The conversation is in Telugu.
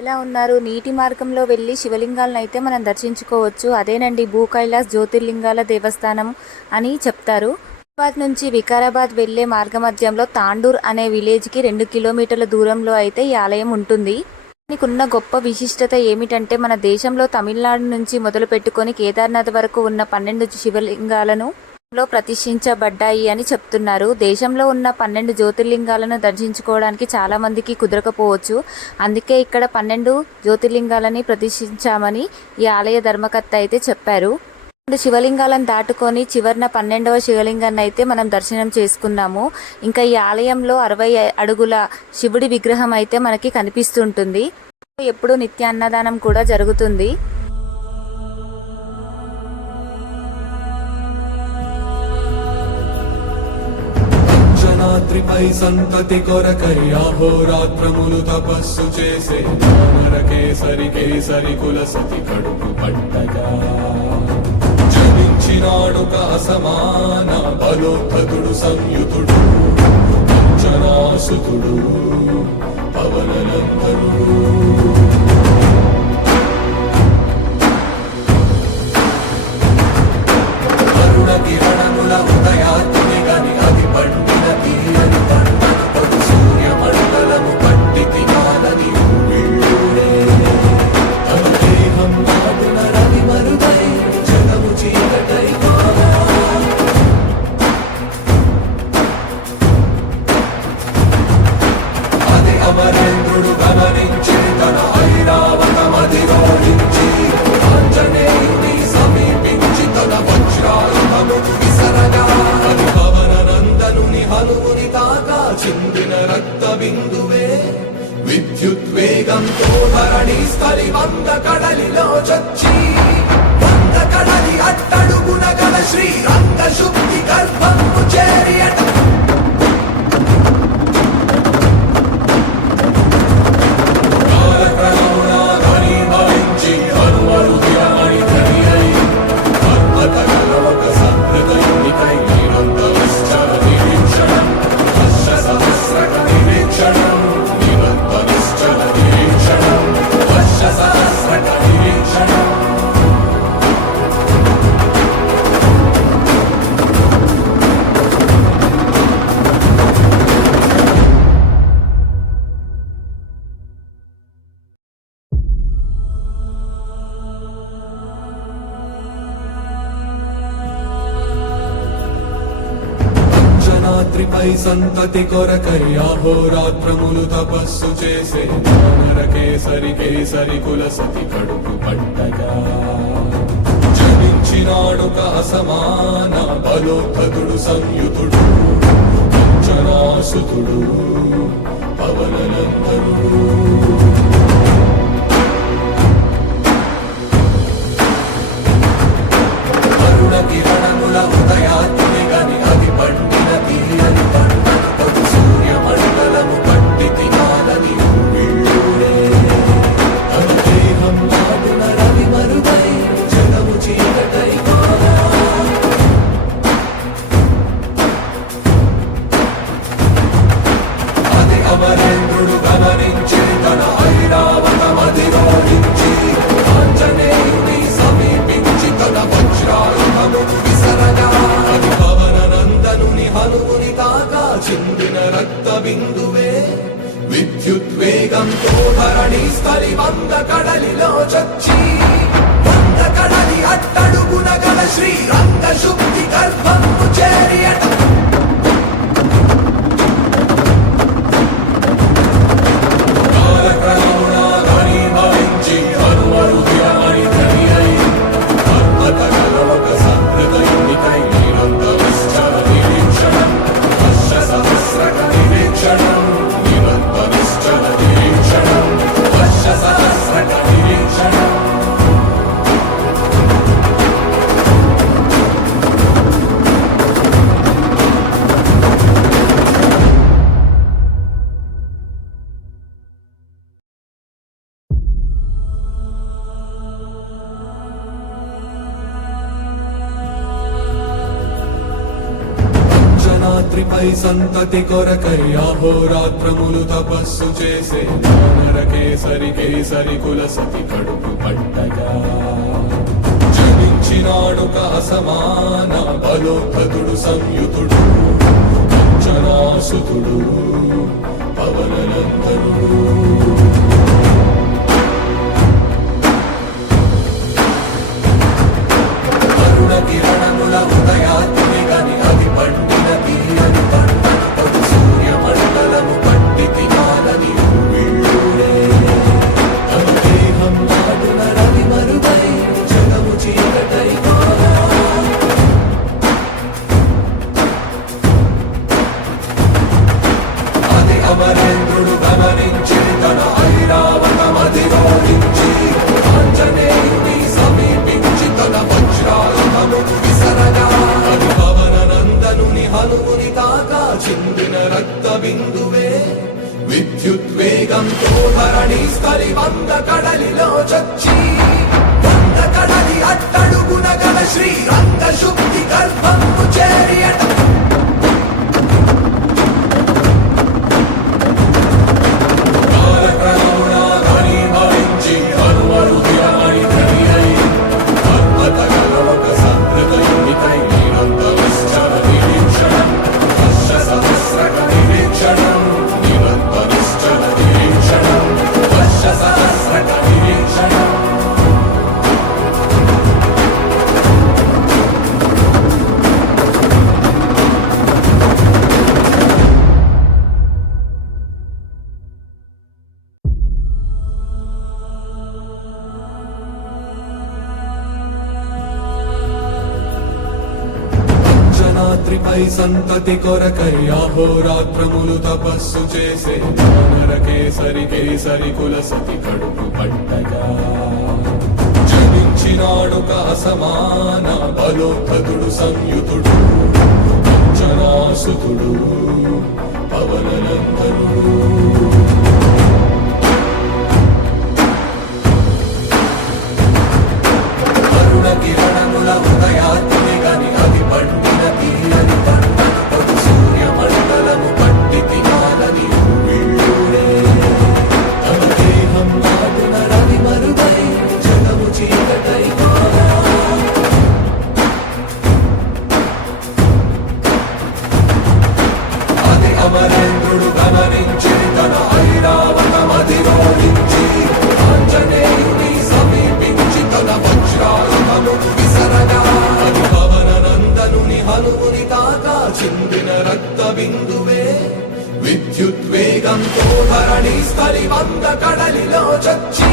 ఎలా ఉన్నారు? నీటి మార్గంలో వెళ్ళి శివలింగాలను అయితే మనం దర్శించుకోవచ్చు. అదేనండి భూ కైలాస్ జ్యోతిర్లింగాల దేవస్థానం అని చెప్తారు. హైదరాబాద్ నుంచి వికారాబాద్ వెళ్ళే మార్గమధ్యంలో తాండూర్ అనే విలేజ్కి రెండు కిలోమీటర్ల దూరంలో అయితే ఈ ఆలయం ఉంటుంది. దీనికున్న గొప్ప విశిష్టత ఏమిటంటే మన దేశంలో తమిళనాడు నుంచి మొదలు పెట్టుకొని కేదార్నాథ్ వరకు ఉన్న పన్నెండు శివలింగాలను లో ప్రతిష్ఠించబడ్డాయి అని చెప్తున్నారు. దేశంలో ఉన్న పన్నెండు జ్యోతిర్లింగాలను దర్శించుకోవడానికి చాలా మందికి కుదరకపోవచ్చు. అందుకే ఇక్కడ పన్నెండు జ్యోతిర్లింగాలని ప్రతిష్ఠించామని ఈ ఆలయ ధర్మకర్త అయితే చెప్పారు. రెండు శివలింగాలను దాటుకొని చివరిన పన్నెండవ శివలింగాన్ని అయితే మనం దర్శనం చేసుకున్నాము. ఇంకా ఈ ఆలయంలో అరవై అడుగుల శివుడి విగ్రహం అయితే మనకి కనిపిస్తుంటుంది. ఎప్పుడు నిత్య అన్నదానం కూడా జరుగుతుంది. రాత్రిపై సంతతి కొరకై అహోరాత్రములు తపస్సు చేసే నరకేసరి కేసరి కుల సతి కడుపు పట్టగా జనించినాడు అసమాన బలోద్ధతుడు సంయుతుడు అంజనాసుతుడు పవననందనుడు వారి సంతతి కొరకై అహోరాత్రములు తపస్సు చేసే నరకేసరి కేసరి కుల సతి కడుపు పట్టగా జనించినాడు అసమాన బలోద్ధతుడు సంయుతుడు చనాసుతుడు ధరణి స్థలి వంద కడలిలో చచ్చి వంద కడలి అట్టడుగున గల శ్రీ రంగ శుద్ధి గర్భం. రాత్రిపై సంతతి కొరకై అహోరాత్రములు తపస్సు చేసే నరకేసరి కేసరి కుల సతి కడుపు పట్టగా జనించినాడు సమాన బలోద్ధతుడు సంయుతుడు పంచనాసుతుడు పవననందనుడు. ధరణి స్థలి సంతతి కొరకై అహోరాత్రములు తపస్సు చేసే నరకేసరి కేసరి కుల సతి కడుపు పట్టగా. జనించినాడు సమాన బలోద్ధతుడు సంయుతుడు అంజనాసుతుడు పవననందనుడు. Cha-cha.